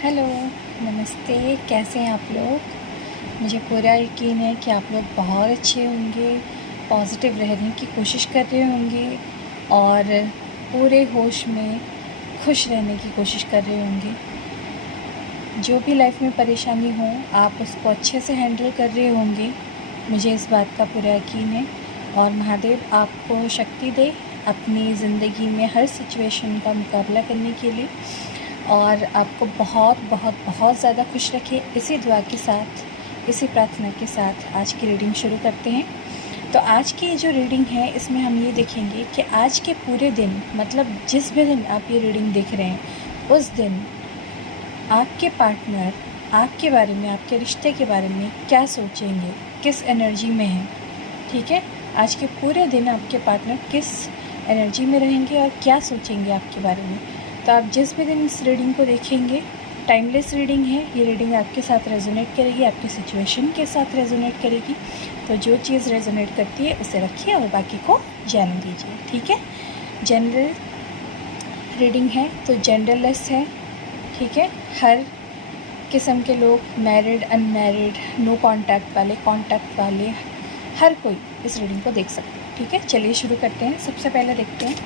Hello, नमस्ते। कैसे हैं आप लोग? मुझे पूरा यकीन है कि आप लोग बहुत अच्छे होंगे, पॉजिटिव रहने की कोशिश कर रहे होंगे और पूरे होश में खुश रहने की कोशिश कर रहे होंगे। जो भी लाइफ में परेशानी हो, आप उसको अच्छे से हैंडल कर रहे होंगे, मुझे इस बात का पूरा यकीन है। और महादेव आपको शक्ति दे अपनी ज़िंदगी में हर सिचुएशन का मुकाबला करने के लिए, और आपको बहुत बहुत बहुत ज़्यादा खुश रखे। इसी दुआ के साथ, इसी प्रार्थना के साथ आज की रीडिंग शुरू करते हैं। तो आज की जो रीडिंग है, इसमें हम ये देखेंगे कि आज के पूरे दिन, मतलब जिस भी दिन आप ये रीडिंग देख रहे हैं, उस दिन आपके पार्टनर आपके बारे में, आपके रिश्ते के बारे में क्या सोचेंगे, किस एनर्जी में हैं। ठीक है, आज के पूरे दिन आपके पार्टनर किस एनर्जी में रहेंगे और क्या सोचेंगे आपके बारे में। तो आप जिस भी दिन इस रीडिंग को देखेंगे, टाइमलेस रीडिंग है, ये रीडिंग आपके साथ रेजोनेट करेगी, आपकी सिचुएशन के साथ रेजोनेट करेगी। तो जो चीज़ रेजोनेट करती है उसे रखिए और बाकी को जाने दीजिए। ठीक है, जनरल रीडिंग है तो जेंडरलेस है। ठीक है, हर किस्म के लोग, मैरिड, अनमैरिड, नो कांटेक्ट वाले, कांटेक्ट वाले, हर कोई इस रीडिंग को देख सकते हैं। ठीक है, चलिए शुरू करते हैं। सबसे पहले देखते हैं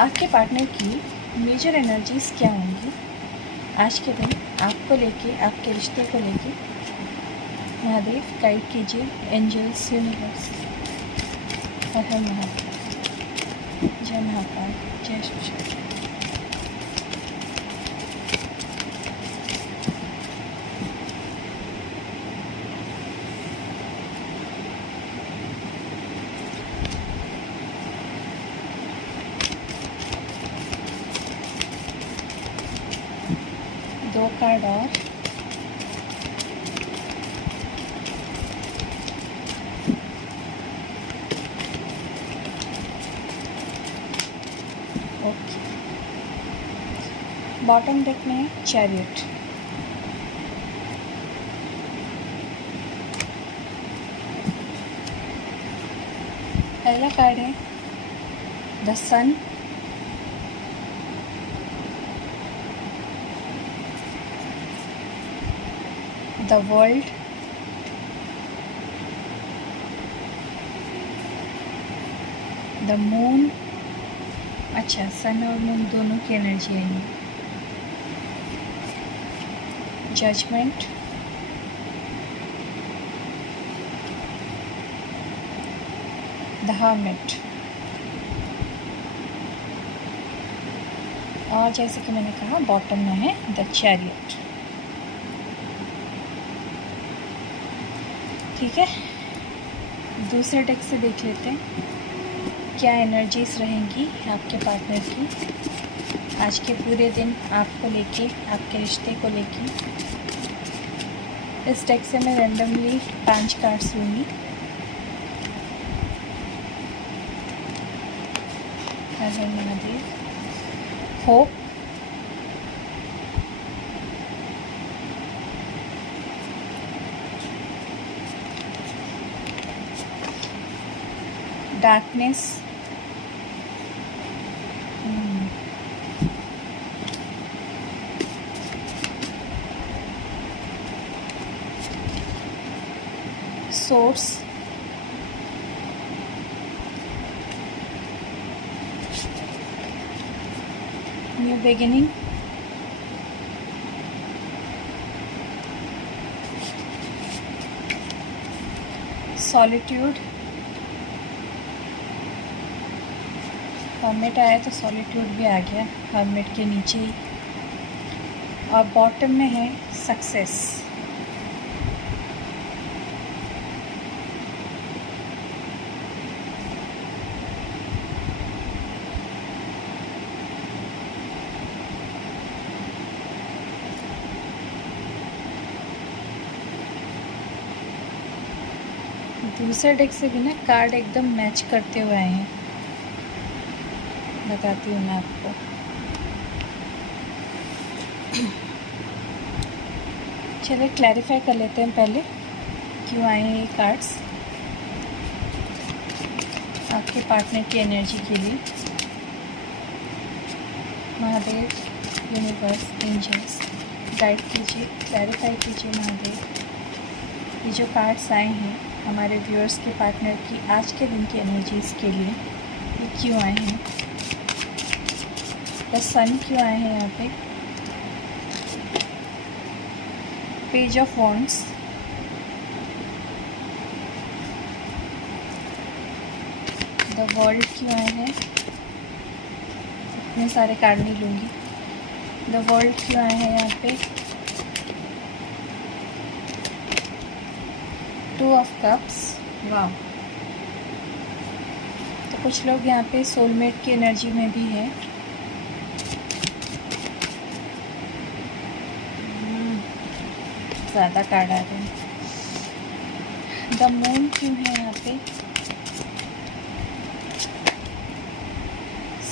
आपके पार्टनर की मेजर एनर्जीज़ क्या होंगी आज के दिन आपको लेके, आपके रिश्ते को लेके। महादेव गाइड कीजिए, एंजल्स, यूनिवर्स। हर हर महादेव, जय महाकाल, जय शिव। दो कार्ड और। ओके, बॉटम डेक में है चैरियट। पहला कार्ड है the sun, the world, the moon. अच्छा, सन और मून दोनों की एनर्जी आएंगी। जजमेंट, द हर्मिट, और जैसे कि मैंने कहा बॉटम में है द चैरियट। ठीक है, दूसरे डेक से देख लेते हैं क्या एनर्जीज रहेंगी आपके पार्टनर की आज के पूरे दिन आपको लेके, आपके रिश्ते को लेके। इस डेक से मैं रैंडमली 5 कार्ड्स लूँगी। हर हर Mahadev. Hope, darkness, source, new beginning, solitude. Hermit आया तो सॉलिट्यूड भी आ गया हर्मिट के नीचे ही। और बॉटम में है सक्सेस। दूसरे डेक से भी ना कार्ड एकदम मैच करते हुए आए हैं, बताती हूँ मैं आपको। चलिए क्लैरिफाई कर लेते हैं पहले क्यों आए हैं ये कार्ड्स आपके पार्टनर की एनर्जी के लिए। महादेव, यूनिवर्स, एंजल्स, गाइड कीजिए, क्लैरिफाई कीजिए महादेव। ये जो कार्ड्स आए हैं हमारे व्यूअर्स के पार्टनर की आज के दिन की एनर्जीज़ के लिए, ये क्यों आए हैं? द सन क्यों आए हैं यहाँ पे? Page of wands, the world क्यों आए हैं? इतने सारे कार्ड नहीं लूँगी। द वर्ल्ड क्यों आए हैं यहाँ पे? टू ऑफ कप्स, वाह। तो कुछ लोग यहाँ पे सोलमेट की एनर्जी में भी हैं। ज़्यादा कार्ड आ रहे हैं। द मून क्यों है यहाँ पे?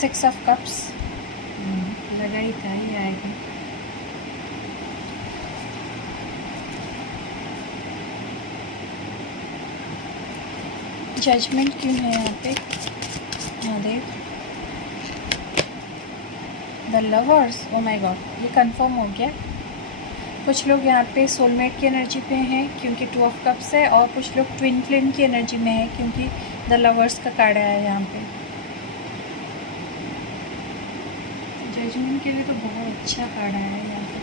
सिक्स ऑफ कप्स, लगा ही था ये आएगा। जजमेंट क्यों है यहाँ पे Mahadev? The lovers, oh my God, ये कंफर्म हो गया। कुछ लोग यहाँ पे सोलमेट की एनर्जी पे हैं क्योंकि टू ऑफ कप्स है, और कुछ लोग ट्विन फ्लेम की एनर्जी में है क्योंकि द लवर्स का कार्ड आया है यहाँ पे। जजमेंट के लिए तो बहुत अच्छा कार्ड आया है यहाँ पे।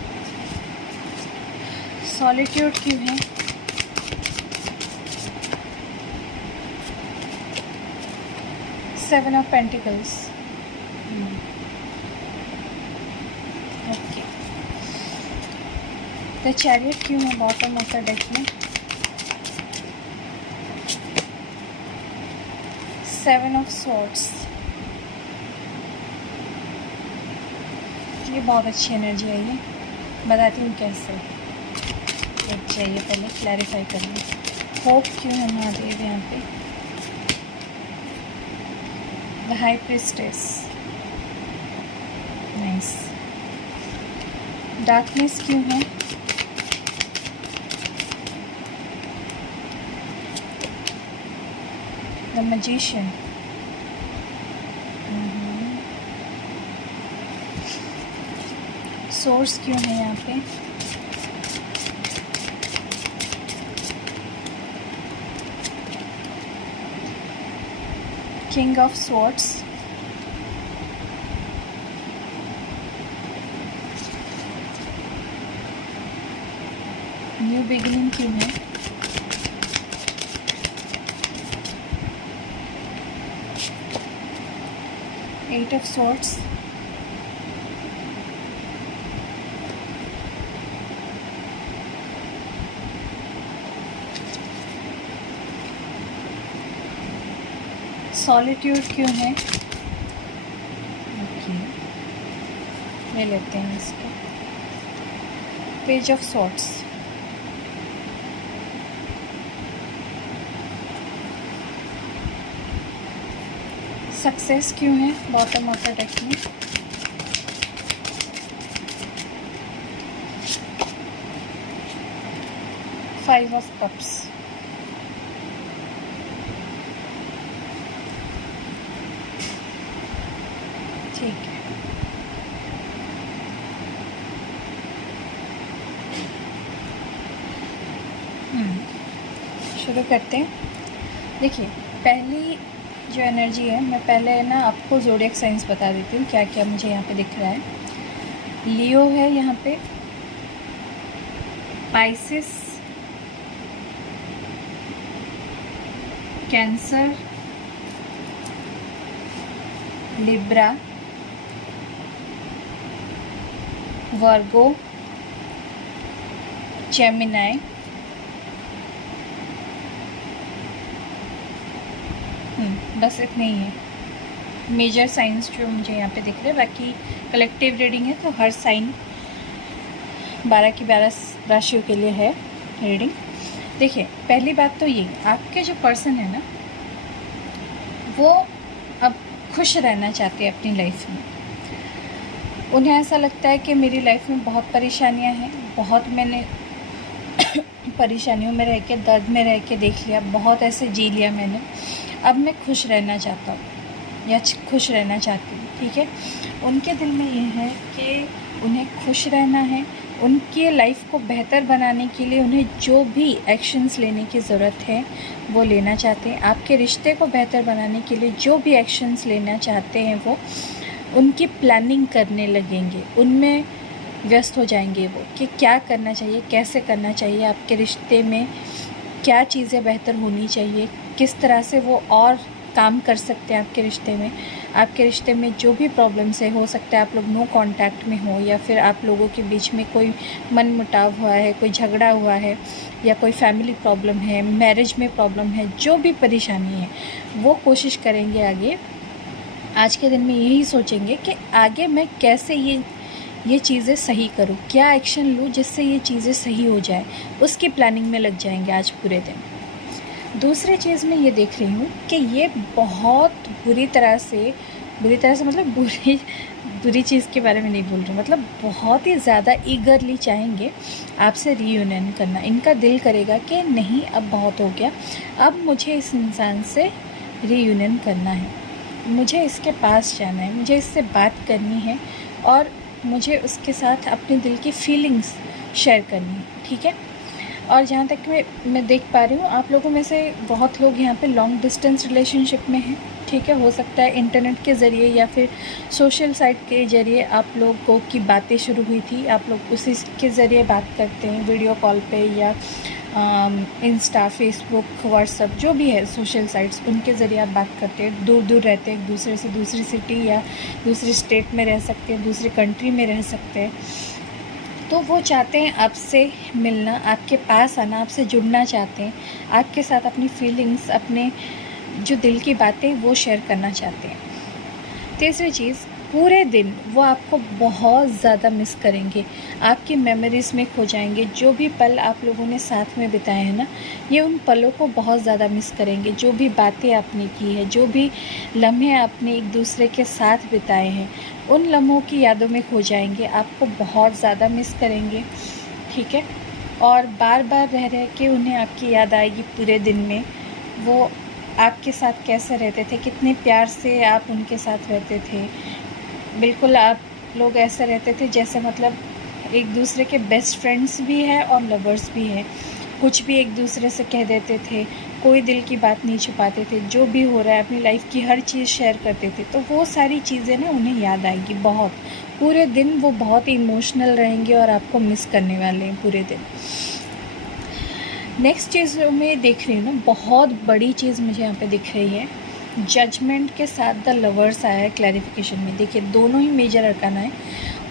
सॉलिट्यूड क्यों है? Seven of pentacles, okay. The chariot क्यों है बॉटम ऑफ द डेक में? सेवन ऑफ स्वॉर्ड्स, ये बहुत अच्छी एनर्जी है। ये बताती हूँ कैसे। एक चाहिए, पहले क्लैरिफाई कर लूँ। होप क्यों है महादेव यहाँ पे? The high priestess, nice. Darkness क्यों है? द मैजिशियन, सोर्स क्यों है यहाँ पे? King of swords, new beginning क्यों है? एट ऑफ स्वॉर्ड्स, सॉलिट्यूड क्यों है? ओके, ले लेते हैं इसको। पेज ऑफ सॉर्ड्स, सक्सेस क्यों है बॉटम ऑफ द डेक में? फाइव ऑफ कप्स, ठीक है। शुरू करते हैं। देखिए, पहली जो एनर्जी है, मैं पहले ना आपको ज़ोडिएक साइंस बता देती हूँ क्या क्या मुझे यहाँ पे दिख रहा है। लियो है यहाँ पे, पाइसिस, कैंसर, लिब्रा, वर्गो, जेमिनाई, बस इतने ही है मेजर साइंस जो मुझे यहाँ पे दिख रहे हैं। बाकी कलेक्टिव रीडिंग है तो हर साइन 12 की 12 राशियों के लिए है रीडिंग। देखिए, पहली बात तो ये, आपके जो पर्सन है ना, वो अब खुश रहना चाहते हैं अपनी लाइफ में। उन्हें ऐसा लगता है कि मेरी लाइफ में बहुत परेशानियां हैं, बहुत मैंने परेशानियों में रह के, दर्द में रह के देख लिया, बहुत ऐसे जी लिया मैंने। अब मैं खुश रहना चाहता हूँ या खुश रहना चाहती हूँ, ठीक है। उनके दिल में ये है कि उन्हें खुश रहना है, उनके लाइफ को बेहतर बनाने के लिए उन्हें जो भी एक्शंस लेने की ज़रूरत है वो लेना चाहते हैं। आपके रिश्ते को बेहतर बनाने के लिए जो भी एक्शंस लेना चाहते हैं वो उनकी प्लानिंग करने लगेंगे, उनमें व्यस्त हो जाएंगे वो कि क्या करना चाहिए, कैसे करना चाहिए, आपके रिश्ते में क्या चीज़ें बेहतर होनी चाहिए, किस तरह से वो और काम कर सकते हैं आपके रिश्ते में। आपके रिश्ते में जो भी प्रॉब्लम्स है, हो सकता है आप लोग नो कांटेक्ट में हो या फिर आप लोगों के बीच में कोई मनमुटाव हुआ है, कोई झगड़ा हुआ है या कोई फैमिली प्रॉब्लम है, मैरिज में प्रॉब्लम है, जो भी परेशानी है वो कोशिश करेंगे आगे। आज के दिन में यही सोचेंगे कि आगे मैं कैसे ये चीज़ें सही करूँ, क्या एक्शन लूँ जिससे ये चीज़ें सही हो जाए, उसकी प्लानिंग में लग जाएंगे आज पूरे दिन। दूसरी चीज़ मैं ये देख रही हूँ कि ये बहुत बुरी तरह से मतलब बुरी चीज़ के बारे में नहीं बोल रही हूँ, मतलब बहुत ही ज़्यादा ईगरली चाहेंगे आपसे रीयूनियन करना। इनका दिल करेगा कि नहीं, अब बहुत हो गया, अब मुझे इस इंसान से रीयूनियन करना है, मुझे इसके पास जाना है, मुझे इससे बात करनी है और मुझे उसके साथ अपने दिल की फीलिंग्स शेयर करनी है, ठीक है। और जहाँ तक मैं देख पा रही हूँ, आप लोगों में से बहुत लोग यहाँ पे लॉन्ग डिस्टेंस रिलेशनशिप में हैं, ठीक है। हो सकता है इंटरनेट के ज़रिए या फिर सोशल साइट के ज़रिए आप लोगों की बातें शुरू हुई थी, आप लोग उसी के ज़रिए बात करते हैं, वीडियो कॉल पे या इंस्टा, फेसबुक, व्हाट्सअप, जो भी है सोशल साइट्स, उनके ज़रिए आप बात करते हैं। दूर दूर रहते हैं एक दूसरे से, दूसरी सिटी या दूसरी स्टेट में रह सकते हैं, दूसरी कंट्री में रह सकते हैं। तो वो चाहते हैं आपसे मिलना, आपके पास आना, आपसे जुड़ना चाहते हैं, आपके साथ अपनी फीलिंग्स, अपने जो दिल की बातें वो शेयर करना चाहते हैं। तीसरी चीज़, पूरे दिन वो आपको बहुत ज़्यादा मिस करेंगे, आपकी मेमोरीज़ में खो जाएंगे। जो भी पल आप लोगों ने साथ में बिताए हैं ना, ये उन पलों को बहुत ज़्यादा मिस करेंगे। जो भी बातें आपने की है, जो भी लम्हे आपने एक दूसरे के साथ बिताए हैं, उन लम्हों की यादों में खो जाएंगे, आपको बहुत ज़्यादा मिस करेंगे, ठीक है। और बार बार रह के उन्हें आपकी याद आएगी पूरे दिन में, वो आपके साथ कैसे रहते थे, कितने प्यार से आप उनके साथ रहते थे। बिल्कुल आप लोग ऐसे रहते थे जैसे मतलब एक दूसरे के बेस्ट फ्रेंड्स भी हैं और लवर्स भी हैं। कुछ भी एक दूसरे से कह देते थे, कोई दिल की बात नहीं छुपाते थे, जो भी हो रहा है अपनी लाइफ की हर चीज़ शेयर करते थे। तो वो सारी चीज़ें ना उन्हें याद आएगी बहुत, पूरे दिन वो बहुत इमोशनल रहेंगे और आपको मिस करने वाले हैं पूरे दिन। नेक्स्ट चीज़ जो मैं देख रही हूँ ना, बहुत बड़ी चीज़ मुझे यहाँ पे दिख रही है, जजमेंट के साथ द लवर्स आया है क्लैरिफिकेशन में। देखिए दोनों ही मेजर अरकाना है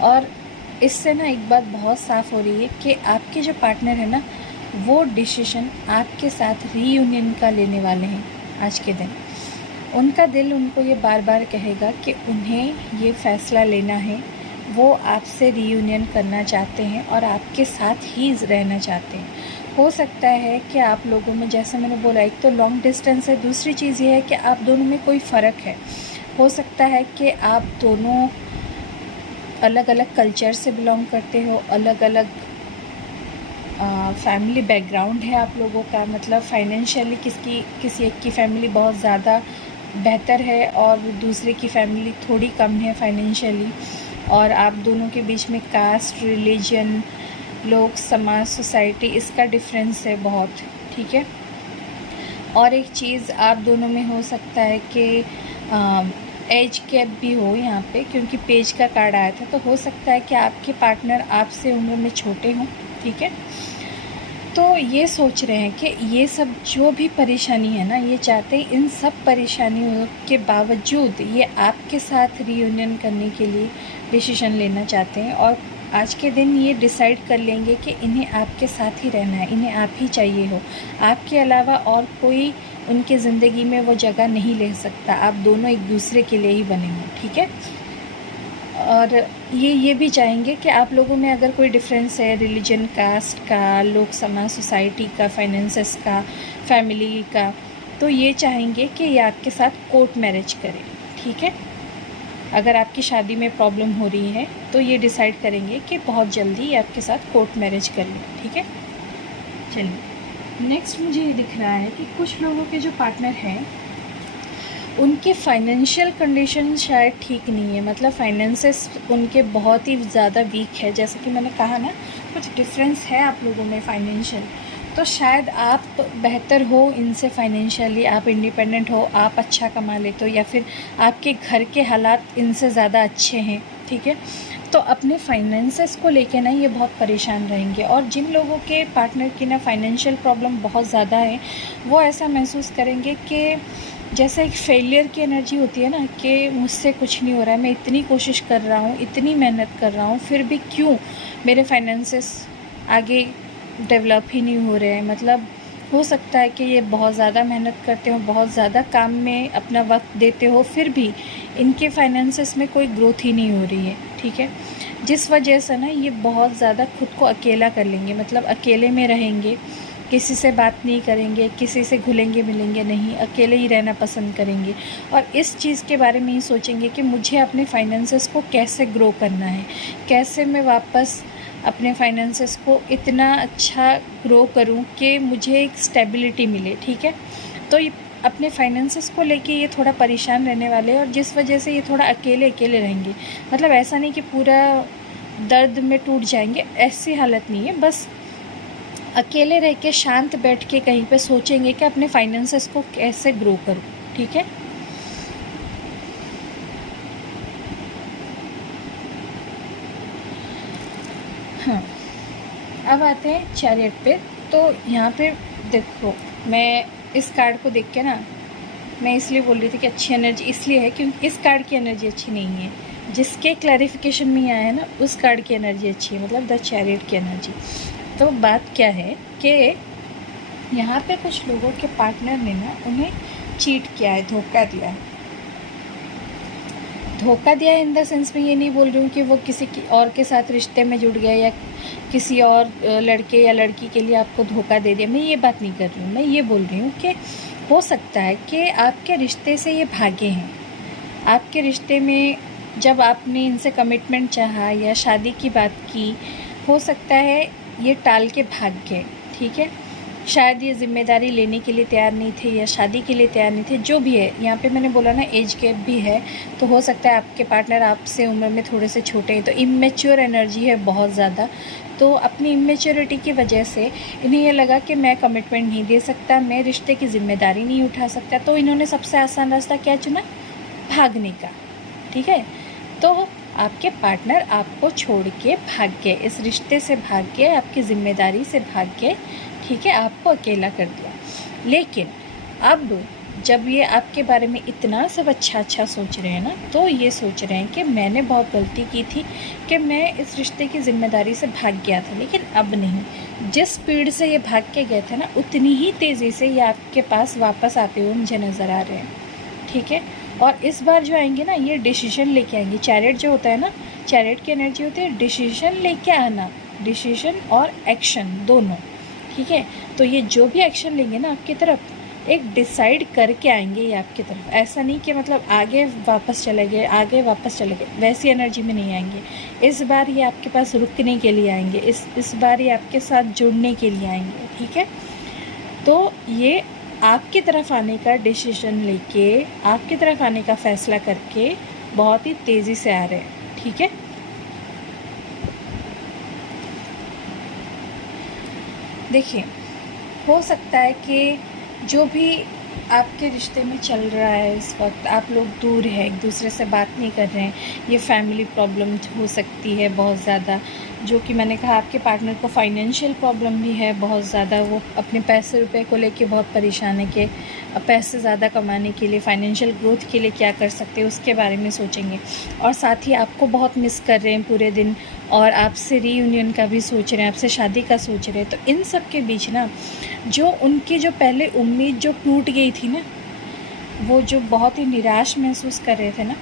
और इससे ना एक बात बहुत साफ़ हो रही है कि आपके जो पार्टनर है ना, वो डिसीजन आपके साथ रीयूनियन का लेने वाले हैं आज के दिन। उनका दिल उनको ये बार बार कहेगा कि उन्हें ये फ़ैसला लेना है, वो आपसे रीयूनियन करना चाहते हैं और आपके साथ ही रहना चाहते हैं। हो सकता है कि आप लोगों में, जैसे मैंने बोला, एक तो लॉन्ग डिस्टेंस है, दूसरी चीज़ ये है कि आप दोनों में कोई फ़र्क है। हो सकता है कि आप दोनों अलग अलग कल्चर से बिलोंग करते हो, अलग अलग फैमिली बैकग्राउंड है आप लोगों का, मतलब फाइनेंशियली किसी एक की फ़ैमिली बहुत ज़्यादा बेहतर है और दूसरे की फ़ैमिली थोड़ी कम है फाइनेंशियली, और आप दोनों के बीच में कास्ट, रिलीजन, लोग, समाज, सोसाइटी, इसका डिफरेंस है बहुत, ठीक है। और एक चीज़ आप दोनों में हो सकता है कि एज गैप भी हो यहाँ पे, क्योंकि पेज का कार्ड आया था, तो हो सकता है कि आपके पार्टनर आपसे उम्र में छोटे हों, ठीक है। तो ये सोच रहे हैं कि ये सब जो भी परेशानी है ना, ये चाहते हैं इन सब परेशानियों के बावजूद ये आपके साथ रीयूनियन करने के लिए डिसीजन लेना चाहते हैं और आज के दिन ये डिसाइड कर लेंगे कि इन्हें आपके साथ ही रहना है, इन्हें आप ही चाहिए हो, आपके अलावा और कोई उनके ज़िंदगी में वो जगह नहीं ले सकता, आप दोनों एक दूसरे के लिए ही बने हो, ठीक है। और ये भी चाहेंगे कि आप लोगों में अगर कोई डिफरेंस है, रिलीजन, कास्ट का, लोक, समाज, सोसाइटी का, फाइनेंसेस का, फैमिली का, तो ये चाहेंगे कि ये आपके साथ कोर्ट मैरिज करें, ठीक है। अगर आपकी शादी में प्रॉब्लम हो रही है तो ये डिसाइड करेंगे कि बहुत जल्दी आपके साथ कोर्ट मैरिज कर लें, ठीक है। चलिए नेक्स्ट मुझे ये दिख रहा है कि कुछ लोगों के जो पार्टनर हैं उनके फाइनेंशियल कंडीशन शायद ठीक नहीं है, मतलब फाइनेंसेस उनके बहुत ही ज़्यादा वीक है। जैसे कि मैंने कहा ना, कुछ डिफरेंस है आप लोगों में फाइनेंशियल, तो शायद आप बेहतर हो इनसे फाइनेंशियली, आप इंडिपेंडेंट हो, आप अच्छा कमा लेते हो, या फिर आपके घर के हालात इनसे ज़्यादा अच्छे हैं, ठीक है। तो अपने फाइनेंसेस को लेके ना ये बहुत परेशान रहेंगे। और जिन लोगों के पार्टनर की ना फाइनेंशियल प्रॉब्लम बहुत ज़्यादा है, वो ऐसा महसूस करेंगे कि जैसे एक फेलियर की एनर्जी होती है ना, कि मुझसे कुछ नहीं हो रहा है, मैं इतनी कोशिश कर रहा हूँ, इतनी मेहनत कर रहा हूँ, फिर भी क्यों मेरे फाइनेंसेस आगे डेवलप ही नहीं हो रहे हैं। मतलब हो सकता है कि ये बहुत ज़्यादा मेहनत करते हो, बहुत ज़्यादा काम में अपना वक्त देते हो, फिर भी इनके फाइनेंसेस में कोई ग्रोथ ही नहीं हो रही है, ठीक है। जिस वजह से ना ये बहुत ज़्यादा खुद को अकेला कर लेंगे, मतलब अकेले में रहेंगे, किसी से बात नहीं करेंगे, किसी से घुलेंगे मिलेंगे नहीं, अकेले ही रहना पसंद करेंगे। और इस चीज़ के बारे में ही सोचेंगे कि मुझे अपने फाइनेंसेस को कैसे ग्रो करना है, कैसे मैं वापस अपने फाइनेंसेस को इतना अच्छा ग्रो करूं कि मुझे एक स्टेबिलिटी मिले, ठीक है। तो ये अपने फाइनेंसेस को लेके ये थोड़ा परेशान रहने वाले हैं, और जिस वजह से ये थोड़ा अकेले अकेले रहेंगे। मतलब ऐसा नहीं कि पूरा दर्द में टूट जाएंगे, ऐसी हालत नहीं है, बस अकेले रह के शांत बैठ के कहीं पे सोचेंगे कि अपने फाइनेंसेस को कैसे ग्रो करूं, ठीक है। हाँ, अब आते हैं चैरियट पे। तो यहाँ पे देखो, मैं इस कार्ड को देख के ना, मैं इसलिए बोल रही थी कि अच्छी एनर्जी इसलिए है क्योंकि इस कार्ड की एनर्जी अच्छी नहीं है। जिसके क्लैरिफिकेशन में आया है ना, उस कार्ड की एनर्जी अच्छी है, मतलब द चैरियट की एनर्जी। तो बात क्या है कि यहाँ पे कुछ लोगों के पार्टनर ने ना उन्हें चीट किया है, धोखा दिया है। धोखा दिया है इन द सेंस में ये नहीं बोल रही हूँ कि वो किसी की और के साथ रिश्ते में जुड़ गया, या किसी और लड़के या लड़की के लिए आपको धोखा दे दिया, मैं ये बात नहीं कर रही हूँ। मैं ये बोल रही हूँ कि हो सकता है कि आपके रिश्ते से ये भागे हैं। आपके रिश्ते में जब आपने इनसे कमिटमेंट चाहा या शादी की बात की, हो सकता है ये टाल के भाग गए, ठीक है। शायद ये ज़िम्मेदारी लेने के लिए तैयार नहीं थे, या शादी के लिए तैयार नहीं थे, जो भी है। यहाँ पे मैंने बोला ना एज गैप भी है, तो हो सकता है आपके पार्टनर आपसे उम्र में थोड़े से छोटे हैं, तो इमेच्योर एनर्जी है बहुत ज़्यादा। तो अपनी इमेच्योरिटी की वजह से इन्हें ये लगा कि मैं कमिटमेंट नहीं दे सकता, मैं रिश्ते की ज़िम्मेदारी नहीं उठा सकता, तो इन्होंने सबसे आसान रास्ता क्या चुना? भागने का, ठीक है। तो आपके पार्टनर आपको छोड़ के भाग गए, इस रिश्ते से भाग गए, आपकी ज़िम्मेदारी से भाग गए, ठीक है, आपको अकेला कर दिया। लेकिन अब जब ये आपके बारे में इतना सब अच्छा अच्छा सोच रहे हैं ना, तो ये सोच रहे हैं कि मैंने बहुत गलती की थी कि मैं इस रिश्ते की ज़िम्मेदारी से भाग गया था, लेकिन अब नहीं। जिस स्पीड से ये भाग के गए थे ना, उतनी ही तेज़ी से ये आपके पास वापस आते हुए मुझे नज़र आ रहे हैं, ठीक है। और इस बार जो आएंगे ना, ये डिसीजन लेके आएंगे। चैरियट जो होता है ना, चैरियट की एनर्जी होती है डिसीजन लेके आना, डिसीजन और एक्शन दोनों, ठीक है। तो ये जो भी एक्शन लेंगे ना आपकी तरफ, एक डिसाइड करके आएंगे ये आपकी तरफ। ऐसा नहीं कि मतलब आगे वापस चले गए, आगे वापस चले गए, वैसी एनर्जी में नहीं आएंगे। इस बार ये आपके पास रुकने के लिए आएंगे, इस बार ये आपके साथ जुड़ने के लिए आएंगे, ठीक है। तो ये आपकी तरफ आने का डिसीजन लेके, आपकी तरफ आने का फैसला करके बहुत ही तेज़ी से आ रहे हैं, ठीक है। देखिए, हो सकता है कि जो भी आपके रिश्ते में चल रहा है इस वक्त, आप लोग दूर हैं, एक दूसरे से बात नहीं कर रहे हैं, ये फैमिली प्रॉब्लम हो सकती है बहुत ज़्यादा। जो कि मैंने कहा, आपके पार्टनर को फाइनेंशियल प्रॉब्लम भी है बहुत ज़्यादा, वो अपने पैसे रुपए को लेके बहुत परेशान है कि पैसे ज़्यादा कमाने के लिए, फाइनेंशियल ग्रोथ के लिए क्या कर सकते हैं, उसके बारे में सोचेंगे। और साथ ही आपको बहुत मिस कर रहे हैं पूरे दिन, और आपसे रीयूनियन का भी सोच रहे हैं, आपसे शादी का सोच रहे हैं। तो इन सब के बीच ना, जो उनकी जो पहले उम्मीद जो टूट गई थी ना, वो जो बहुत ही निराश महसूस कर रहे थे ना,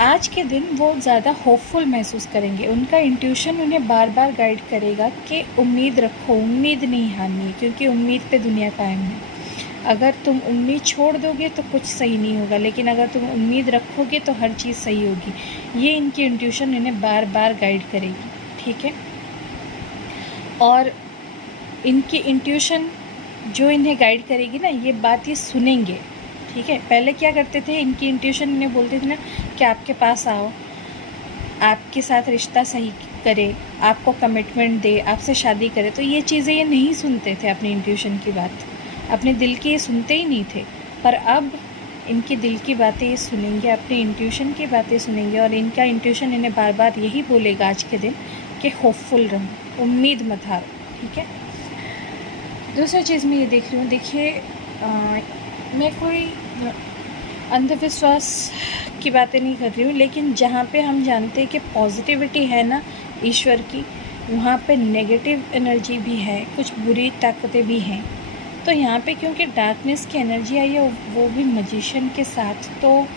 आज के दिन वो ज़्यादा होपफुल महसूस करेंगे। उनका इंट्यूशन उन्हें बार बार गाइड करेगा कि उम्मीद रखो, उम्मीद नहीं हारनी है, क्योंकि उम्मीद पे दुनिया कायम है। अगर तुम उम्मीद छोड़ दोगे तो कुछ सही नहीं होगा, लेकिन अगर तुम उम्मीद रखोगे तो हर चीज़ सही होगी। ये इनकी इंट्यूशन इन्हें बार बार गाइड करेगी, ठीक है। और इनकी इंट्यूशन जो इन्हें गाइड करेगी ना, ये बात ये सुनेंगे, ठीक है। पहले क्या करते थे, इनकी इंट्यूशन इन्हें बोलते थे ना कि आपके पास आओ, आपके साथ रिश्ता सही करे, आपको कमिटमेंट दे, आपसे शादी करे, तो ये चीज़ें ये नहीं सुनते थे अपनी इंट्यूशन की बात, अपने दिल की ये सुनते ही नहीं थे। पर अब इनकी दिल की बातें ये सुनेंगे, अपनी इंट्यूशन की बातें सुनेंगे, और इनका इंट्यूशन इन्हें बार बार यही बोलेगा आज के दिन कि होपफुल रहो, उम्मीद मत हारो, ठीक है। दूसरी चीज़ मैं ये देख रही हूँ, देखिए मैं कोई अंधविश्वास की बातें नहीं कर रही हूँ, लेकिन जहाँ पे हम जानते हैं कि पॉजिटिविटी है ना ईश्वर की, वहाँ पे नेगेटिव एनर्जी भी है, कुछ बुरी ताकतें भी हैं। तो यहाँ पे क्योंकि डार्कनेस की एनर्जी आई है, वो भी मैजिशियन के साथ, तो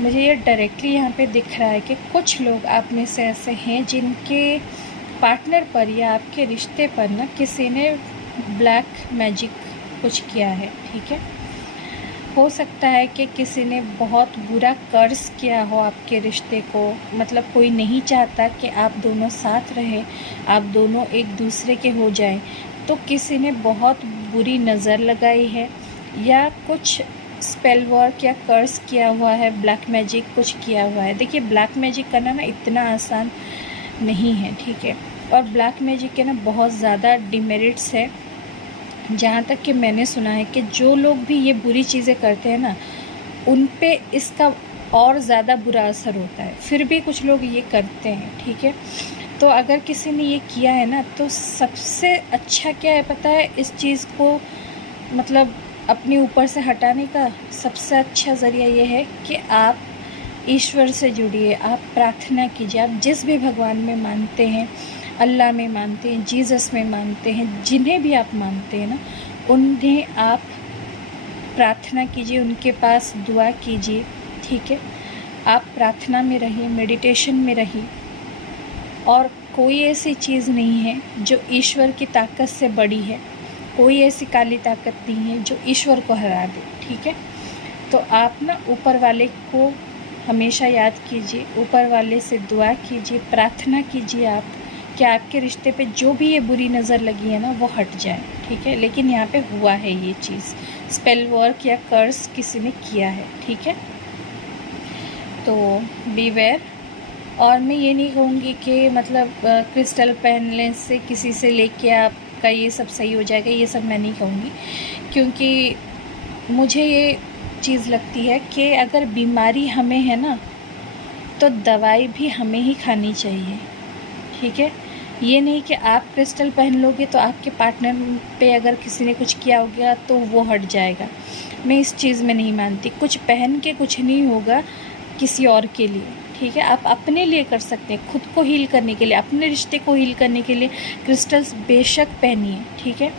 मुझे ये डायरेक्टली यहाँ पे दिख रहा है कि कुछ लोग आप में से ऐसे हैं जिनके पार्टनर पर या आपके रिश्ते पर ना किसी ने ब्लैक मैजिक कुछ किया है, ठीक है। हो सकता है कि किसी ने बहुत बुरा कर्ज किया हो आपके रिश्ते को, मतलब कोई नहीं चाहता कि आप दोनों साथ रहें, आप दोनों एक दूसरे के हो जाएं, तो किसी ने बहुत बुरी नज़र लगाई है, या कुछ स्पेल वर्क या कर्ज किया हुआ है, ब्लैक मैजिक कुछ किया हुआ है। देखिए ब्लैक मैजिक करना ना इतना आसान नहीं है, ठीक है। और ब्लैक मैजिक के ना बहुत ज़्यादा डिमेरिट्स है। जहाँ तक कि मैंने सुना है कि जो लोग भी ये बुरी चीज़ें करते हैं ना, उन पे इसका और ज़्यादा बुरा असर होता है, फिर भी कुछ लोग ये करते हैं, ठीक है। तो अगर किसी ने ये किया है ना, तो सबसे अच्छा क्या है पता है, इस चीज़ को मतलब अपने ऊपर से हटाने का सबसे अच्छा ज़रिया ये है कि आप ईश्वर से जुड़िए, आप प्रार्थना कीजिए। आप जिस भी भगवान में मानते हैं, अल्लाह में मानते हैं, जीसस में मानते हैं, जिन्हें भी आप मानते हैं ना, उन्हें आप प्रार्थना कीजिए, उनके पास दुआ कीजिए, ठीक है। आप प्रार्थना में रहिए, मेडिटेशन में रहिए, और कोई ऐसी चीज़ नहीं है जो ईश्वर की ताकत से बड़ी है, कोई ऐसी काली ताकत नहीं है जो ईश्वर को हरा दे, ठीक है। तो आप ना ऊपर वाले को हमेशा याद कीजिए, ऊपर वाले से दुआ कीजिए, प्रार्थना कीजिए आप कि आपके रिश्ते पे जो भी ये बुरी नज़र लगी है ना, वो हट जाए, ठीक है। लेकिन यहाँ पे हुआ है ये चीज़, स्पेल वर्क या कर्स किसी ने किया है, ठीक है। तो बीवेयर। और मैं ये नहीं कहूँगी कि मतलब क्रिस्टल पहनने से किसी से लेके आपका ये सब सही हो जाएगा, ये सब मैं नहीं कहूँगी, क्योंकि मुझे ये चीज़ लगती है कि अगर बीमारी हमें है ना, तो दवाई भी हमें ही खानी चाहिए, ठीक है। ये नहीं कि आप क्रिस्टल पहन लोगे तो आपके पार्टनर पे अगर किसी ने कुछ किया होगा तो वो हट जाएगा। मैं इस चीज़ में नहीं मानती। कुछ पहन के कुछ नहीं होगा किसी और के लिए, ठीक है। आप अपने लिए कर सकते हैं, खुद को हील करने के लिए, अपने रिश्ते को हील करने के लिए क्रिस्टल्स बेशक पहनिए, ठीक है।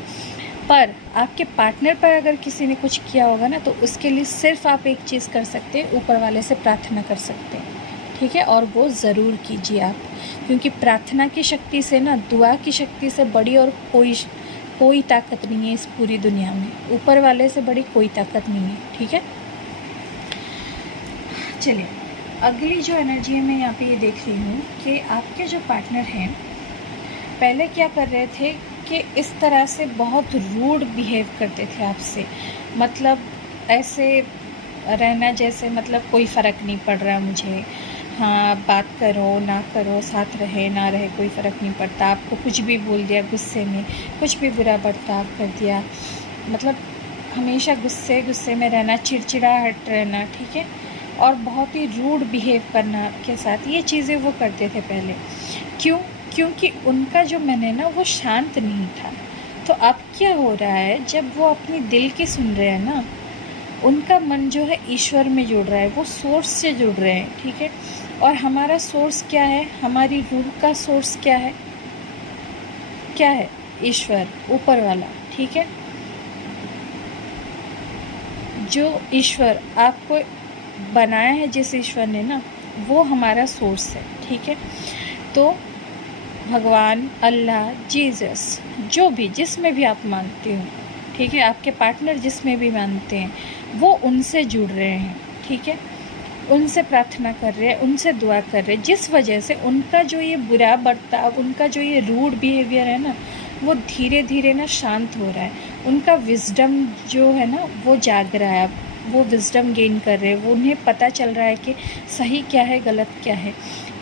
पर आपके पार्टनर पर अगर किसी ने कुछ किया होगा ना, तो उसके लिए सिर्फ आप एक चीज़ कर सकते हैं, ऊपर वाले से प्रार्थना कर सकते हैं, ठीक है। और वो ज़रूर कीजिए आप, क्योंकि प्रार्थना की शक्ति से ना, दुआ की शक्ति से बड़ी और कोई ताकत नहीं है इस पूरी दुनिया में, ऊपर वाले से बड़ी कोई ताकत नहीं है, ठीक है। चलिए अगली जो एनर्जी है, मैं यहाँ पे ये देख रही हूँ कि आपके जो पार्टनर हैं पहले क्या कर रहे थे कि इस तरह से बहुत रूड बिहेव करते थे आपसे, मतलब ऐसे रहना जैसे मतलब कोई फ़र्क नहीं पड़ रहा मुझे, हाँ बात करो ना करो, साथ रहे ना रहे कोई फ़र्क नहीं पड़ता, आपको कुछ भी बोल दिया गुस्से में, कुछ भी बुरा बर्ताव कर दिया, मतलब हमेशा गुस्से में रहना, चिड़चिड़ाहट रहना, ठीक है। और बहुत ही रूड बिहेव करना आपके साथ, ये चीज़ें वो करते थे पहले। क्योंकि उनका जो मन है ना, वो शांत नहीं था। तो अब क्या हो रहा है, जब वो अपनी दिल की सुन रहे हैं ना, उनका मन जो है ईश्वर में जुड़ रहा है, वो सोर्स से जुड़ रहे हैं, ठीक है। और हमारा सोर्स क्या है, हमारी रूह का सोर्स क्या है, ईश्वर, ऊपर वाला, ठीक है। जो ईश्वर आपको बनाया है, जिस ईश्वर ने ना, वो हमारा सोर्स है, ठीक है। तो भगवान, अल्लाह, जीसस, जो भी जिसमें भी आप मानते हो, ठीक है, आपके पार्टनर जिसमें भी मानते हैं, वो उनसे जुड़ रहे हैं, ठीक है, उनसे प्रार्थना कर रहे हैं, उनसे दुआ कर रहे हैं, जिस वजह से उनका जो ये बुरा बर्ताव, उनका जो ये रूड बिहेवियर है ना, वो धीरे धीरे ना शांत हो रहा है, उनका विजडम जो है ना, वो जाग रहा है अब, वो विज़डम गेन कर रहे हैं, वो उन्हें पता चल रहा है कि सही क्या है, गलत क्या है,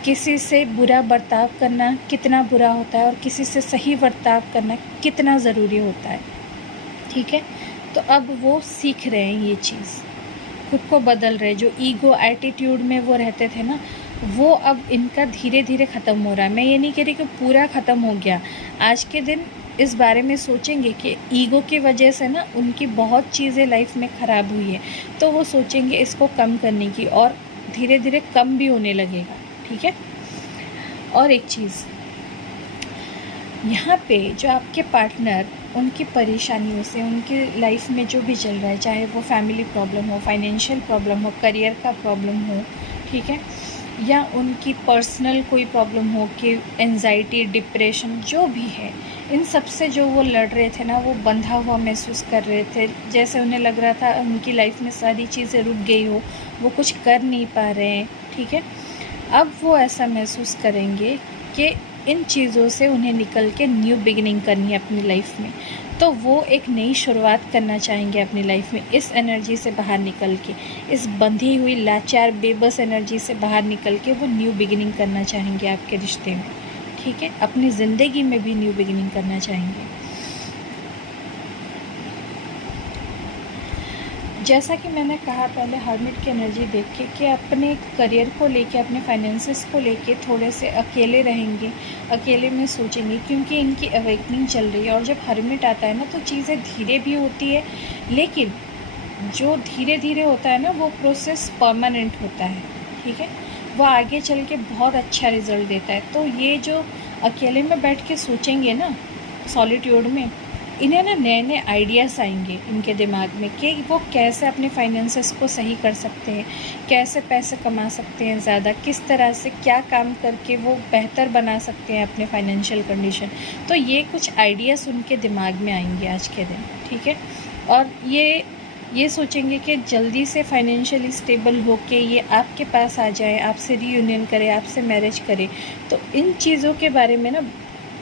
किसी से बुरा बर्ताव करना कितना बुरा होता है और किसी से सही बर्ताव करना कितना ज़रूरी होता है। ठीक है, तो अब वो सीख रहे हैं ये चीज़, खुद को बदल रहे। जो ईगो एटीट्यूड में वो रहते थे ना, वो अब इनका धीरे धीरे ख़त्म हो रहा है। मैं ये नहीं कह रही कि पूरा ख़त्म हो गया। आज के दिन इस बारे में सोचेंगे कि ईगो की वजह से ना उनकी बहुत चीज़ें लाइफ में ख़राब हुई है, तो वो सोचेंगे इसको कम करने की, और धीरे धीरे कम भी होने लगेगा। ठीक है, और एक चीज़ यहाँ पे, जो आपके पार्टनर, उनकी परेशानियों से, उनकी लाइफ में जो भी चल रहा है, चाहे वो फैमिली प्रॉब्लम हो, फाइनेंशियल प्रॉब्लम हो, करियर का प्रॉब्लम हो, ठीक है, या उनकी पर्सनल कोई प्रॉब्लम हो कि एंजाइटी, डिप्रेशन, जो भी है, इन सब से जो वो लड़ रहे थे ना, वो बंधा हुआ महसूस कर रहे थे। जैसे उन्हें लग रहा था उनकी लाइफ में सारी चीज़ें रुक गई हो, वो कुछ कर नहीं पा रहे हैं। ठीक है, अब वो ऐसा महसूस करेंगे कि इन चीज़ों से उन्हें निकल के न्यू बिगिनिंग करनी है अपनी लाइफ में। तो वो एक नई शुरुआत करना चाहेंगे अपनी लाइफ में, इस एनर्जी से बाहर निकल के, इस बंधी हुई लाचार बेबस एनर्जी से बाहर निकल के वो न्यू बिगिनिंग करना चाहेंगे आपके रिश्ते में। ठीक है, अपनी ज़िंदगी में भी न्यू बिगिनिंग करना चाहेंगे। जैसा कि मैंने कहा पहले, हर्मिट की एनर्जी देख के कि अपने करियर को लेके, अपने फाइनेंसेस को लेके थोड़े से अकेले रहेंगे, अकेले में सोचेंगे, क्योंकि इनकी अवेकनिंग चल रही है। और जब हर्मिट आता है ना, तो चीज़ें धीरे भी होती है, लेकिन जो धीरे धीरे होता है ना, वो प्रोसेस परमानेंट होता है। ठीक है, वो आगे चल के बहुत अच्छा रिज़ल्ट देता है। तो ये जो अकेले में बैठ के सोचेंगे ना, सॉलिट्यूड में, इन्हें ना नए नए आइडियाज़ आएंगे इनके दिमाग में कि वो कैसे अपने फाइनेंसेस को सही कर सकते हैं, कैसे पैसे कमा सकते हैं ज़्यादा, किस तरह से क्या काम करके वो बेहतर बना सकते हैं अपने फाइनेंशियल कंडीशन। तो ये कुछ आइडियाज़ उनके दिमाग में आएंगे आज के दिन। ठीक है, और ये सोचेंगे कि जल्दी से फाइनेंशियली स्टेबल हो के ये आपके पास आ जाए, आपसे रीयूनियन करे, आपसे मैरिज करे। तो इन चीज़ों के बारे में ना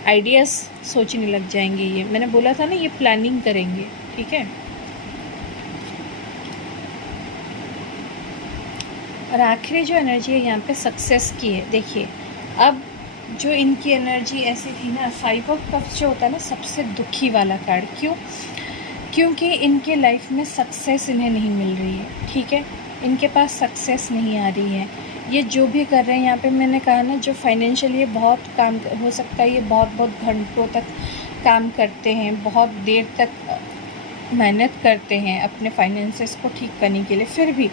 आइडियाज़ सोचने लग जाएंगे। ये मैंने बोला था ना, ये प्लानिंग करेंगे। ठीक है, और आखिरी जो एनर्जी है यहाँ पे सक्सेस की है। देखिए, अब जो इनकी एनर्जी ऐसी थी ना, 5 ऑफ कप्स जो होता है ना, सबसे दुखी वाला कार्ड। क्यों? क्योंकि इनके लाइफ में सक्सेस इन्हें नहीं मिल रही है। ठीक है, इनके पास सक्सेस नहीं आ रही है। ये जो भी कर रहे हैं, यहाँ पे मैंने कहा ना, जो फाइनेंशियली बहुत काम हो सकता है, ये बहुत घंटों तक काम करते हैं, बहुत देर तक मेहनत करते हैं अपने फाइनेंसेस को ठीक करने के लिए, फिर भी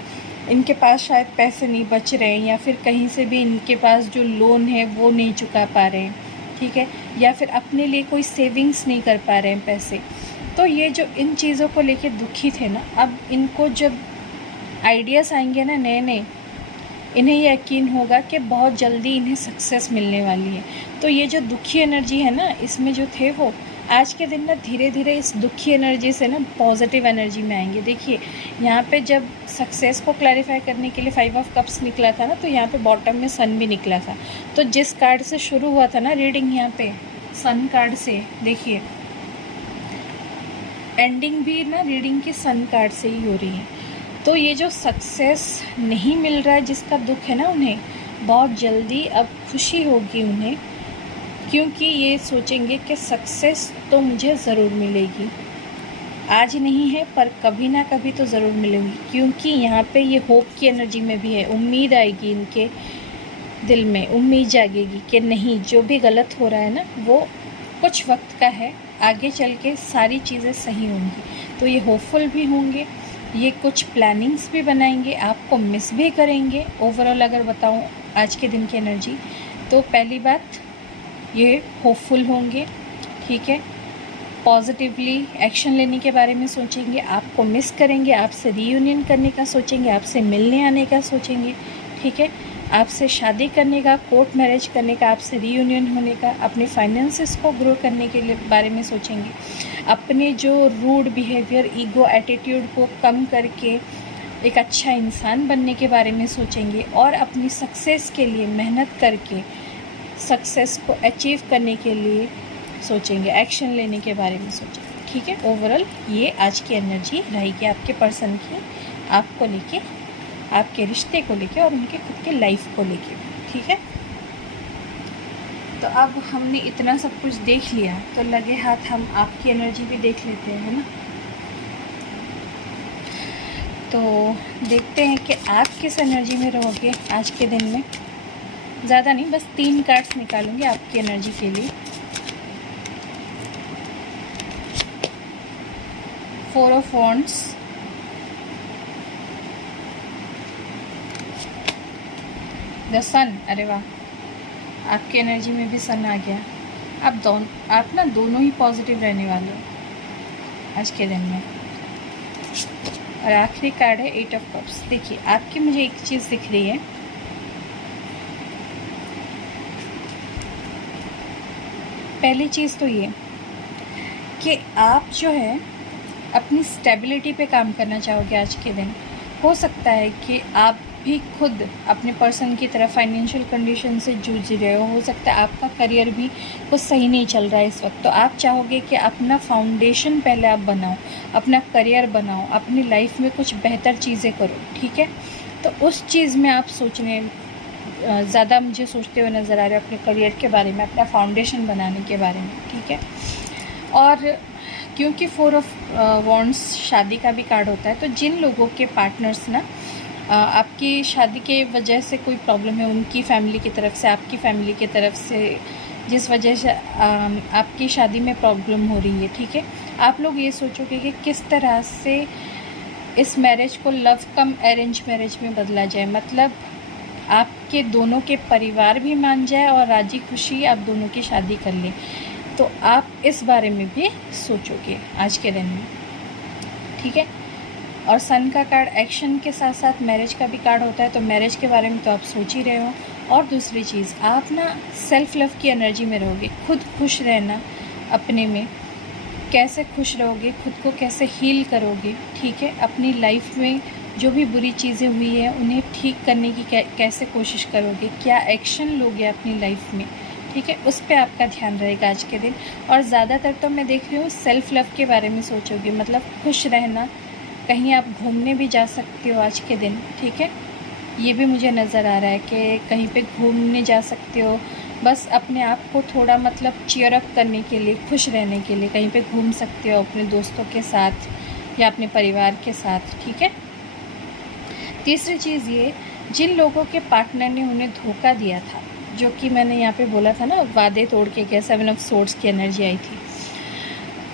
इनके पास शायद पैसे नहीं बच रहे हैं, या फिर कहीं से भी इनके पास जो लोन है वो नहीं चुका पा रहे हैं। ठीक है, या फिर अपने लिए कोई सेविंग्स नहीं कर पा रहे हैं पैसे। तो ये जो इन चीज़ों को लेके दुखी थे ना, अब इनको जब आइडियाज़ आएंगे ना नए नए, इन्हें यकीन होगा कि बहुत जल्दी इन्हें सक्सेस मिलने वाली है। तो ये जो दुखी एनर्जी है ना, इसमें जो थे वो आज के दिन ना धीरे धीरे इस दुखी एनर्जी से ना पॉजिटिव एनर्जी में आएंगे। देखिए, यहाँ पे जब सक्सेस को क्लैरिफाई करने के लिए 5 ऑफ कप्स निकला था ना, तो यहाँ पे बॉटम में सन भी निकला था। तो जिस कार्ड से शुरू हुआ था ना रीडिंग, यहाँ पे सन कार्ड से, देखिए एंडिंग भी ना रीडिंग के सन कार्ड से ही हो रही है। तो ये जो सक्सेस नहीं मिल रहा है, जिसका दुख है ना उन्हें, बहुत जल्दी अब खुशी होगी उन्हें, क्योंकि ये सोचेंगे कि सक्सेस तो मुझे ज़रूर मिलेगी, आज नहीं है पर कभी ना कभी तो ज़रूर मिलेगी। क्योंकि यहाँ पे ये होप की एनर्जी में भी है, उम्मीद आएगी इनके दिल में, उम्मीद जागेगी कि नहीं, जो भी गलत हो रहा है ना, वो कुछ वक्त का है, आगे चल के सारी चीज़ें सही होंगी। तो ये होपफुल भी होंगे, ये कुछ प्लानिंग्स भी बनाएंगे, आपको मिस भी करेंगे। ओवरऑल अगर बताऊं आज के दिन की एनर्जी, तो पहली बात ये होपफुल होंगे। ठीक है, पॉजिटिवली एक्शन लेने के बारे में सोचेंगे, आपको मिस करेंगे, आपसे रीयूनियन करने का सोचेंगे, आपसे मिलने आने का सोचेंगे। ठीक है, आपसे शादी करने का, कोर्ट मैरिज करने का, आपसे रीयूनियन होने का, अपने फाइनेंसेस को ग्रो करने के लिए बारे में सोचेंगे, अपने जो रूड बिहेवियर, ईगो एटीट्यूड को कम करके एक अच्छा इंसान बनने के बारे में सोचेंगे, और अपनी सक्सेस के लिए मेहनत करके सक्सेस को अचीव करने के लिए सोचेंगे, एक्शन लेने के बारे में सोचेंगे। ठीक है, ओवरऑल ये आज की एनर्जी रहेगी आपके पर्सन की आपको लेके, आपके रिश्ते को लेके और उनके खुद के लाइफ को लेके, ठीक है। तो अब हमने इतना सब कुछ देख लिया, तो लगे हाथ हम आपकी एनर्जी भी देख लेते हैं, है ना। तो देखते हैं कि आप किस एनर्जी में रहोगे आज के दिन में। ज़्यादा नहीं, बस 3 कार्ड्स निकालूंगी आपकी एनर्जी के लिए। 4 ऑफ वॉन्ड्स, द सन, अरे वाह, आपकी एनर्जी में भी सन आ गया। आप ना दोनों ही पॉजिटिव रहने वाले हो आज के दिन में। और आखिरी कार्ड है 8 ऑफ कप्स। देखिए, आपकी मुझे एक चीज़ दिख रही है, पहली चीज़ तो ये कि आप जो है अपनी स्टेबिलिटी पे काम करना चाहोगे आज के दिन। हो सकता है कि आप भी खुद अपने पर्सन की तरफ फाइनेंशियल कंडीशन से जूझ रहे हो सकता है आपका करियर भी कुछ सही नहीं चल रहा है इस वक्त, तो आप चाहोगे कि अपना फाउंडेशन पहले आप बनाओ, अपना करियर बनाओ, अपनी लाइफ में कुछ बेहतर चीज़ें करो, ठीक है। तो उस चीज़ में आप सोचने ज़्यादा मुझे सोचते हुए नज़र आ रहे हो अपने करियर के बारे में, अपना फाउंडेशन बनाने के बारे में, ठीक है। और क्योंकि 4 ऑफ वॉन्ड्स शादी का भी कार्ड होता है, तो जिन लोगों के पार्टनर्स ना आपकी शादी के वजह से कोई प्रॉब्लम है, उनकी फैमिली की तरफ से, आपकी फैमिली की तरफ से, जिस वजह से आपकी शादी में प्रॉब्लम हो रही है, ठीक है। आप लोग ये सोचोगे कि किस तरह से इस मैरिज को लव कम अरेंज मैरिज में बदला जाए, मतलब आपके दोनों के परिवार भी मान जाए और राजी खुशी आप दोनों की शादी कर लें। तो आप इस बारे में भी सोचोगे आज के दिन में, ठीक है। और सन का कार्ड एक्शन के साथ साथ मैरिज का भी कार्ड होता है, तो मैरिज के बारे में तो आप सोच ही रहे हो। और दूसरी चीज़, आप ना सेल्फ लव की एनर्जी में रहोगे, खुद खुश रहना, अपने में कैसे खुश रहोगे, खुद को कैसे हील करोगे, ठीक है। अपनी लाइफ में जो भी बुरी चीज़ें हुई है उन्हें ठीक करने की कैसे कोशिश करोगे, क्या एक्शन लोगे अपनी लाइफ में, ठीक है, उस पर आपका ध्यान रहेगा आज के दिन। और ज़्यादातर तो मैं देख रही हूँ सेल्फ लव के बारे में सोचोगे, मतलब खुश रहना, कहीं आप घूमने भी जा सकते हो आज के दिन, ठीक है। ये भी मुझे नज़र आ रहा है कि कहीं पे घूमने जा सकते हो, बस अपने आप को थोड़ा मतलब चीयर अप करने के लिए, खुश रहने के लिए कहीं पे घूम सकते हो अपने दोस्तों के साथ या अपने परिवार के साथ, ठीक है। तीसरी चीज़ ये, जिन लोगों के पार्टनर ने उन्हें धोखा दिया था, जो कि मैंने यहाँ पे बोला था ना, वादे तोड़ के गया, 7 ऑफ सोर्ड्स की एनर्जी आई थी,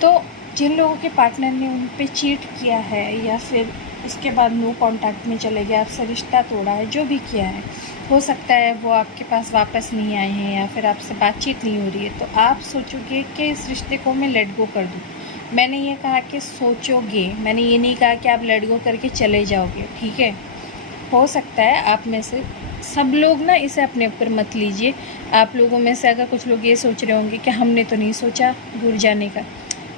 तो जिन लोगों के पार्टनर ने उन पे चीट किया है या फिर उसके बाद नो कांटेक्ट में चले गए, आपसे रिश्ता तोड़ा है, जो भी किया है, हो सकता है वो आपके पास वापस नहीं आए हैं या फिर आपसे बातचीत नहीं हो रही है, तो आप सोचोगे कि इस रिश्ते को मैं लेट गो कर दूँ। मैंने ये कहा कि सोचोगे, मैंने ये नहीं कहा कि आप लेट गो करके चले जाओगे, ठीक है। हो सकता है आप में से सब लोग ना इसे अपने ऊपर मत लीजिए। आप लोगों में से अगर कुछ लोग ये सोच रहे होंगे कि हमने तो नहीं सोचा दूर जाने का,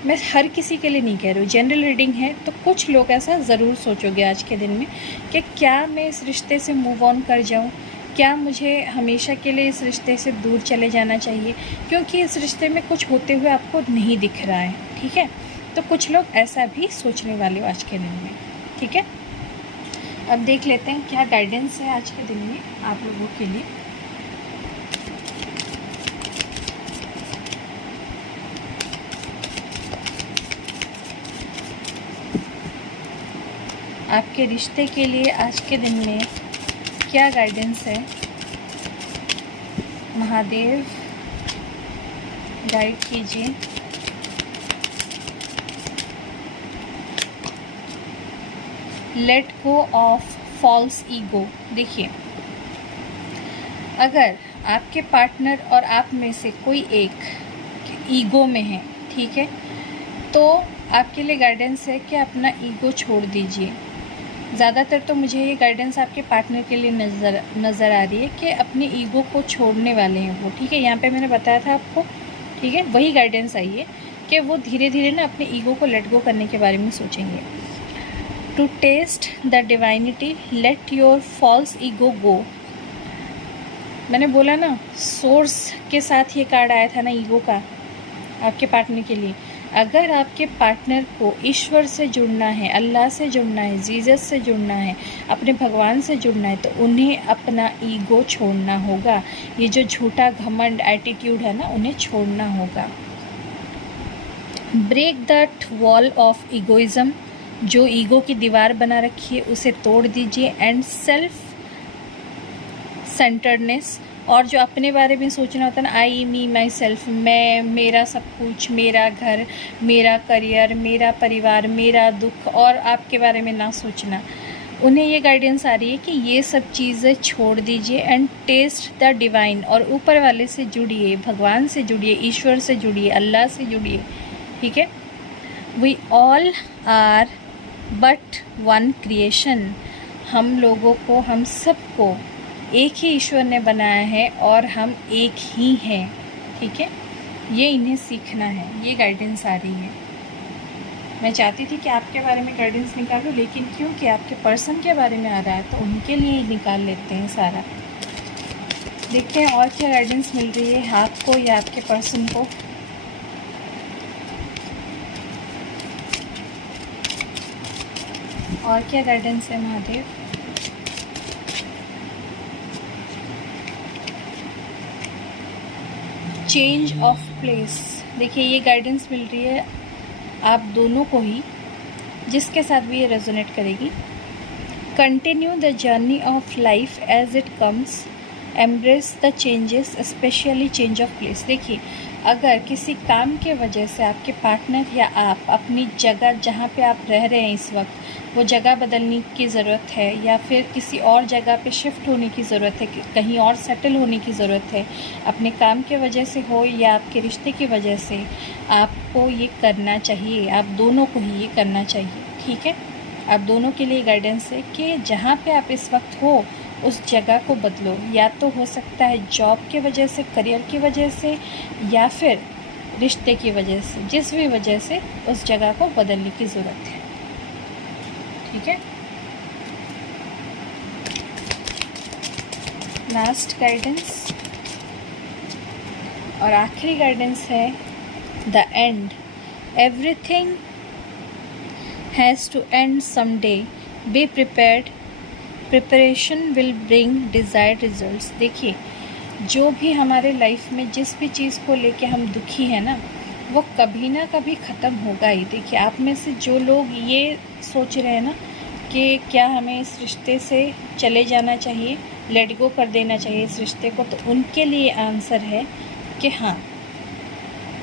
मैं हर किसी के लिए नहीं कह रही हूँ, जनरल रीडिंग है, तो कुछ लोग ऐसा ज़रूर सोचोगे आज के दिन में कि क्या मैं इस रिश्ते से मूव ऑन कर जाऊँ, क्या मुझे हमेशा के लिए इस रिश्ते से दूर चले जाना चाहिए, क्योंकि इस रिश्ते में कुछ होते हुए आपको नहीं दिख रहा है, ठीक है। तो कुछ लोग ऐसा भी सोचने वाले हो आज के दिन में, ठीक है। अब देख लेते हैं क्या गाइडेंस है आज के दिन में आप लोगों के लिए। आपके रिश्ते के लिए आज के दिन में क्या गाइडेंस है। महादेव गाइड कीजिए। Let go of false ego. देखिए, अगर आपके पार्टनर और आप में से कोई एक ईगो में है, ठीक है, तो आपके लिए गाइडेंस है कि अपना ईगो छोड़ दीजिए। ज़्यादातर तो मुझे ये गाइडेंस आपके पार्टनर के लिए नज़र आ रही है कि अपने ईगो को छोड़ने वाले हैं वो, ठीक है। यहाँ पे मैंने बताया था आपको, ठीक है, वही गाइडेंस आई है कि वो धीरे धीरे ना अपने ईगो को लेट गो करने के बारे में सोचेंगे। To test the divinity, let your false ego go. मैंने बोला ना, सोर्स के साथ ये कार्ड आया था ना ईगो का आपके पार्टनर के लिए, अगर आपके पार्टनर को ईश्वर से जुड़ना है, अल्लाह से जुड़ना है, जीसस से जुड़ना है, अपने भगवान से जुड़ना है, तो उन्हें अपना ईगो छोड़ना होगा। ये जो झूठा घमंड एटीट्यूड है ना, उन्हें छोड़ना होगा। ब्रेक दैट वॉल ऑफ ईगोइज़म, जो ईगो की दीवार बना रखी है उसे तोड़ दीजिए। एंड सेल्फ सेंटर्डनेस, और जो अपने बारे में सोचना होता है ना, आई मी माई सेल्फ, मैं, मेरा सब कुछ, मेरा घर, मेरा करियर, मेरा परिवार, मेरा दुख, और आपके बारे में ना सोचना, उन्हें ये गाइडेंस आ रही है कि ये सब चीज़ें छोड़ दीजिए। एंड टेस्ट द डिवाइन, और ऊपर वाले से जुड़िए, भगवान से जुड़िए, ईश्वर से जुड़िए, अल्लाह से जुड़िए। ठीक है। We all are but one creation, हम लोगों को, हम सबको एक ही ईश्वर ने बनाया है और हम एक ही हैं। ठीक है, ये इन्हें सीखना है, ये गाइडेंस आ रही है। मैं चाहती थी कि आपके बारे में गाइडेंस निकालूं, लेकिन क्योंकि आपके पर्सन के बारे में आ रहा है तो उनके लिए ही निकाल लेते हैं सारा। देखते हैं और क्या गाइडेंस मिल रही है आपको या आपके पर्सन को। और क्या गाइडेंस है महादेव। चेंज ऑफ प्लेस, देखिए ये गाइडेंस मिल रही है आप दोनों को ही, जिसके साथ भी ये रेजोनेट करेगी। Continue the journey of life as it comes, embrace the changes, specially change of place. देखिए अगर किसी काम के वजह से आपके पार्टनर या आप अपनी जगह जहाँ पे आप रह रहे हैं इस वक्त, वो जगह बदलने की ज़रूरत है, या फिर किसी और जगह पे शिफ्ट होने की ज़रूरत है, कहीं और सेटल होने की ज़रूरत है, अपने काम के वजह से हो या आपके रिश्ते की वजह से, आपको ये करना चाहिए, आप दोनों को ही ये करना चाहिए। ठीक है, आप दोनों के लिए गाइडेंस है कि जहाँ पे आप इस वक्त हो उस जगह को बदलो, या तो हो सकता है जॉब के वजह से, करियर की वजह से, या फिर रिश्ते की वजह से, जिस भी वजह से उस जगह को बदलने की ज़रूरत है। ठीक है, लास्ट गाइडेंस और आखिरी गाइडेंस है the end, everything has to end someday, be prepared, preparation will bring desired results. देखिए जो भी हमारे लाइफ में जिस भी चीज़ को लेके हम दुखी हैं ना, वो कभी ना कभी ख़त्म होगा ही। देखिए आप में से जो लोग ये सोच रहे हैं ना कि क्या हमें इस रिश्ते से चले जाना चाहिए, लेट गो कर देना चाहिए इस रिश्ते को, तो उनके लिए आंसर है कि हाँ,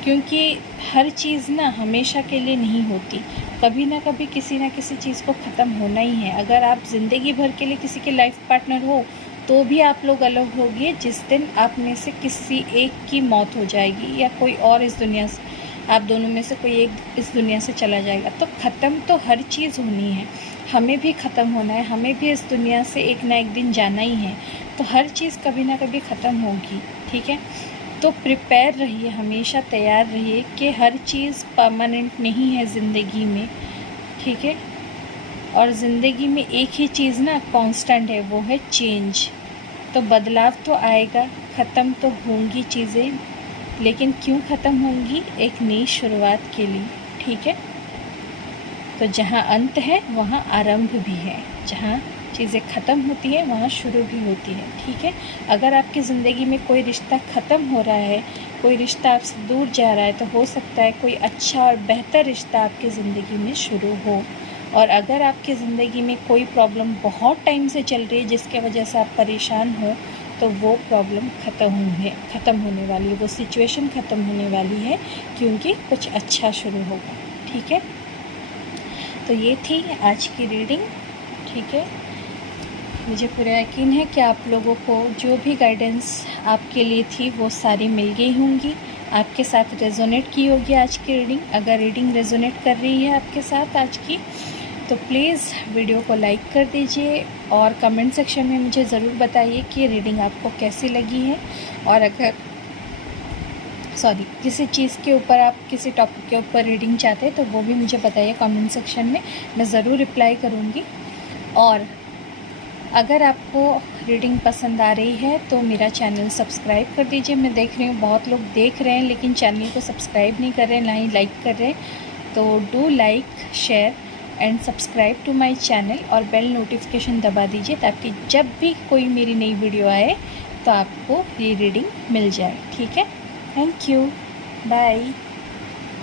क्योंकि हर चीज़ ना हमेशा के लिए नहीं होती, कभी ना कभी किसी ना किसी चीज़ को ख़त्म होना ही है। अगर आप ज़िंदगी भर के लिए किसी के लाइफ पार्टनर हो तो भी आप लोग अलग होंगे जिस दिन आप में से किसी एक की मौत हो जाएगी, या कोई और इस दुनिया से, आप दोनों में से कोई एक इस दुनिया से चला जाएगा। तो ख़त्म तो हर चीज़ होनी है, हमें भी ख़त्म होना है, हमें भी इस दुनिया से एक ना एक दिन जाना ही है, तो हर चीज़ कभी ना कभी ख़त्म होगी। ठीक है, तो प्रिपेयर रहिए, हमेशा तैयार रहिए कि हर चीज़ परमानेंट नहीं है ज़िंदगी में। ठीक है, और ज़िंदगी में एक ही चीज़ ना कांस्टेंट है, वो है चेंज। तो बदलाव तो आएगा, ख़त्म तो होंगी चीज़ें, लेकिन क्यों ख़त्म होंगी, एक नई शुरुआत के लिए। ठीक है, तो जहाँ अंत है वहाँ आरंभ भी है, जहाँ चीज़ें ख़त्म होती हैं वहाँ शुरू भी होती है। ठीक है, अगर आपकी ज़िंदगी में कोई रिश्ता ख़त्म हो रहा है, कोई रिश्ता आपसे दूर जा रहा है, तो हो सकता है कोई अच्छा और बेहतर रिश्ता आपकी ज़िंदगी में शुरू हो। और अगर आपकी ज़िंदगी में कोई प्रॉब्लम बहुत टाइम से चल रही है जिसके वजह से आप परेशान हो, तो वो प्रॉब्लम ख़त्म होने वाली है, वो सिचुएशन ख़त्म होने वाली है, क्योंकि कुछ अच्छा शुरू होगा। ठीक है, तो ये थी आज की रीडिंग। ठीक है, मुझे पूरा यकीन है कि आप लोगों को जो भी गाइडेंस आपके लिए थी वो सारी मिल गई होंगी, आपके साथ रेजोनेट की होगी आज की रीडिंग। अगर रीडिंग रेजोनेट कर रही है आपके साथ आज की, तो प्लीज़ वीडियो को लाइक कर दीजिए और कमेंट सेक्शन में मुझे ज़रूर बताइए कि रीडिंग आपको कैसी लगी है। और अगर किसी चीज़ के ऊपर, आप किसी टॉपिक के ऊपर रीडिंग चाहते हैं तो वो भी मुझे बताइए कमेंट सेक्शन में, मैं ज़रूर रिप्लाई करूँगी। और अगर आपको रीडिंग पसंद आ रही है तो मेरा चैनल सब्सक्राइब कर दीजिए। मैं देख रही हूँ बहुत लोग देख रहे हैं लेकिन चैनल को सब्सक्राइब नहीं कर रहे हैं, ना ही लाइक कर रहे हैं। तो do like, share and subscribe to my channel और बेल नोटिफिकेशन दबा दीजिए ताकि जब भी कोई मेरी नई वीडियो आए तो आपको ये रीडिंग मिल जाए। ठीक है, थैंक यू, बाय।